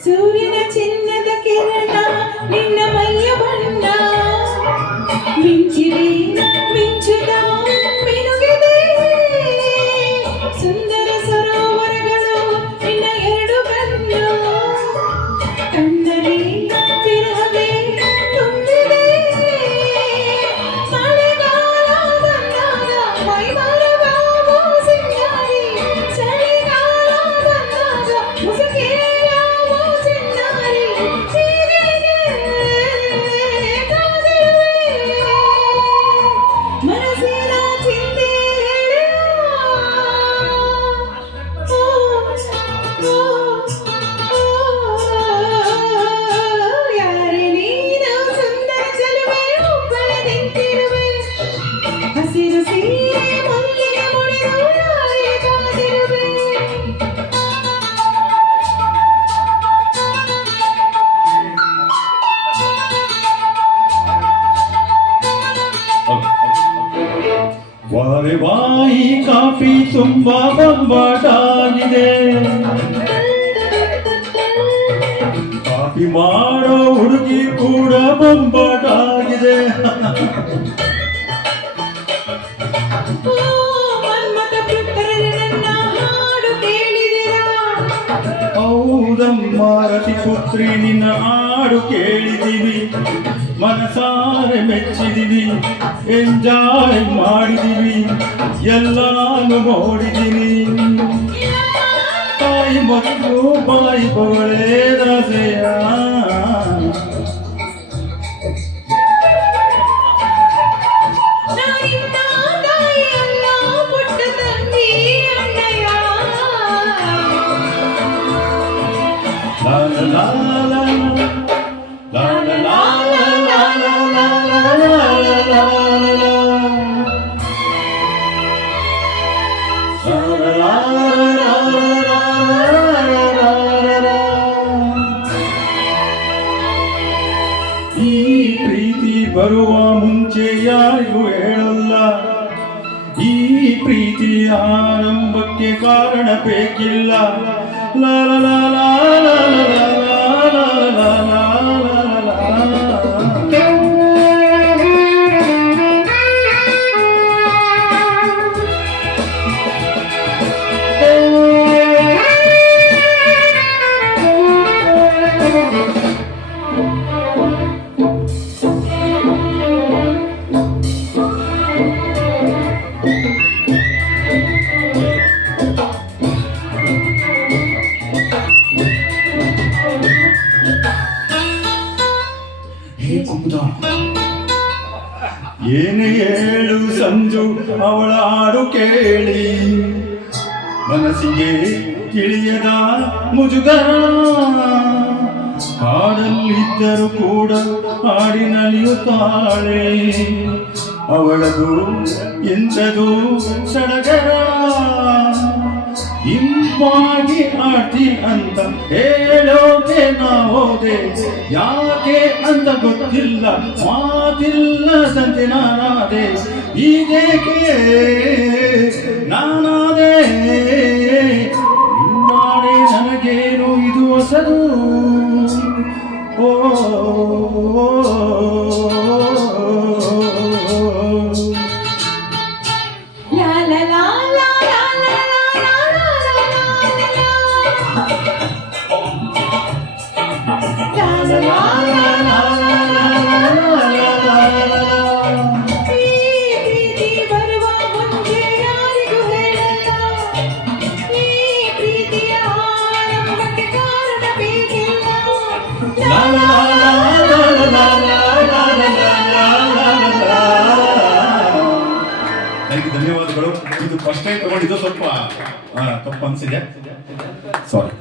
ಸೂರ್ಯನ ಚಿನ್ನದ ಕಿರಣ ನಿನ್ನ ಮೈಯ ಬಣ್ಣ ಮಿಂಚಿದೆ ಮಿಂಚುದ ಮಿನುಗಿದೆ ಸುಂದರ ಸರೋವರಗಳು ನಿನ್ನ ಎರಡು ಕಣ್ಣು ಕಣ್ಣಲ್ಲಿ ವಿರಹವೇ ತುಂಬಿದೆ ಮಳೆಗಾಲ ಬಂದಾಗ ಮೈಮರವಾಗೋ ಸಿಂಗಾರಿ ಚಳಿಗಾಲ ಬಂದಾಗ ಮುಸುಕಿಯಾಗೋ ಚಿನ್ನಾರಿ ಮನಸ್ಸಿನ ಚಿಂತೆ ಯಾರೇ ನೀನು ಸುಂದರ ಚೆಲುವೆ ಒಬ್ಬಳ ನಿಂತಿರುವೆ ಹಸಿರು ಸೀರೆ ಮಲ್ಲಿಗೆ ಮುಡಿದು ಯಾರಿಗೆ ಕಾದಿರುವೆ ವಾರೆ ವಾಯಿ ಕಾಫಿ ತುಂಬಾ ಬೊಂಬಾಟಾಗಿದೆ ಕಾಫಿ ಮಾಡೋ ಹುಡುಗಿ ಕೂಡ ಬೊಂಬಾಟಾಗಿದೆ ಮನ್ಮಥ ಪುತ್ರರೇ ನನ್ನ ಹಾಡು ಕೇಳಿದಿರಾ ಹೌದಮ್ಮ ರತಿ ಪುತ್ರಿ ನಿನ್ನ ಹಾಡು ಕೇಳಿದೀವಿ ಮನಸಾರೆ ಮೆಚ್ಚಿದೀವಿ ಎಂಜಾಯ್ ಮಾಡಿದೀವಿ ಎಲ್ಲಾನು ನೋಡಿದೀವಿ ತಾಯಿ ಮತ್ತು ಬಾಯಿ ಬೊಗಳೆ ದಾಸೆಯ ನಾನಿನ್ನ ತಾಯಿಯಲ್ಲ ಪುಟ್ಟ ತಂಗಿ ಅಣ್ಣಯ್ಯ ಲಾ ಲಾ ಲಾ ಲಾ ಲಾ ಲಾ ಈ ಪ್ರೀತಿ ಬರುವ ಮುಂಚೆ ಯಾರಿಗೂ ಹೇಳಲ್ಲ ಈ ಪ್ರೀತಿ ಆರಂಭಕ್ಕೆ ಕಾರಣ ಬೇಕಿಲ್ಲ ಲಾ ಲಾ ಲಾ ಲಾ ಲಾ ಲಾ ಲಾ ಲಾ ಏನು ಹೇಳು ಸಂಜು ಅವಳ ಹಾಡು ಕೇಳಿ ಮನಸ್ಸಿಗೆ ತಿಳಿಯದ ಮುಜುಗರ ಹಾಡಲ್ಲಿದ್ದರೂ ಕೂಡ ಹಾಡಿ ನಲಿಯುತ್ತಾಳೆ ಅವಳದು ಎಂಥದು ಸಡಗರ ಇಂಪಾಗಿ ಆಡ್ತಿ ಅಂತ ಹೇಳೋಕೆ ನಾ ಹೋದೆ ಯಾಕೆ ಅಂತ ಗೊತ್ತಿಲ್ಲ ಮಾತಿಲ್ಲದಂತೆ ನಾನಾದೆ ಈಗೇಕೆ ನಾನಾದೆ ನಿನ್ನಾಡೆ ನನಗೇನು ಇದು ಹೊಸದು ಓ ನನಗೆ ಧನ್ಯವಾದಗಳು. ಇದು ಫಸ್ಟ್ ಟೈಮ್ ತಗೊಂಡಿದ್ದು ಸ್ವಲ್ಪ ತಪ್ಪು ಅನಿಸಿದೆ. ಸಾರಿ.